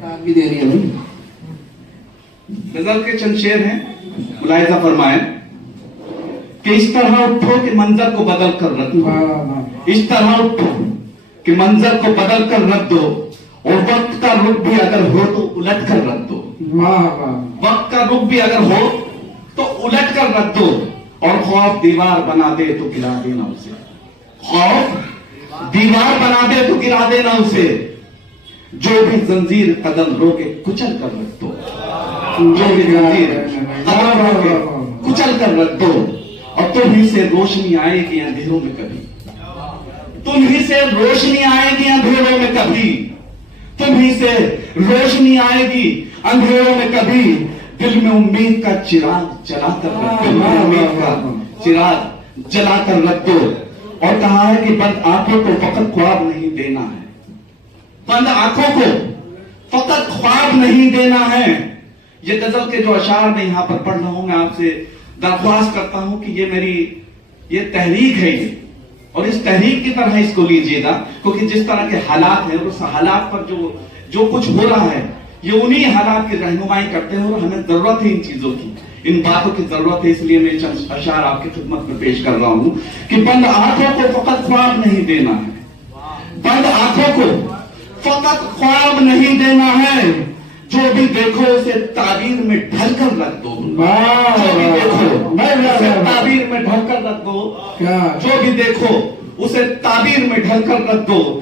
بھی دے رہی ہے بھائی. غزل کے چند شعر ہیں, ملاحظہ فرمائیں کہ اس طرح اٹھو کہ منظر کو بدل کر رکھ دو, اس طرح اٹھو کہ منظر کو بدل کر رکھ دو, اور وقت کا رخ بھی اگر ہو تو الٹ کر رکھ دو, وقت کا رخ بھی اگر ہو تو الٹ کر رکھ دو, اور خوف دیوار بنا دے تو گرا دینا اسے, خوف دیوار بنا دے تو گرا دینا اسے, جو بھی زنجیر قدم روکے کچل کر رکھ دو, جو بھی زنجیر قدم روکے کچل کر رکھ دو, اور تم ہی سے روشنی آئے گی اندھیروں میں کبھی, تم ہی سے روشنی آئے گی اندھیروں میں کبھی, تم ہی سے روشنی آئے گی اندھیروں میں کبھی, دل میں امید کا چراغ جلا کر رکھ دو, امید کا چراغ جلا کر رکھ دو, اور کہا ہے کہ بند آنکھوں کو فقط خواب نہیں دینا ہے, بند آنکھوں کو فقط خواب نہیں دینا ہے. یہ غزل کے جو اشعار میں یہاں پر پڑھ رہا ہوں, میں آپ سے درخواست کرتا ہوں کہ یہ میری یہ تحریک ہے, یہ اور اس تحریک کی طرح اس کو لیجئے گا, کیونکہ جس طرح کے حالات ہیں اور اس حالات پر جو کچھ ہو رہا ہے, یہ انہی حالات کی رہنمائی کرتے ہیں, اور ہمیں ضرورت ہے ان چیزوں کی, ان باتوں کی ضرورت ہے. اس لیے میں چند اشعار آپ کی خدمت میں پیش کر رہا ہوں کہ بند آنکھوں کو فقط خواب نہیں دینا ہے, بند آنکھوں کو فقط خواب نہیں دینا ہے, جو بھی دیکھو اسے تعبیر میں ڈھل کر رکھ دو, جو بھی دیکھو اسے تعبیر میں ڈھل کر رکھ دو, جو بھی دیکھو اسے تعبیر میں ڈھل کر رکھ دو.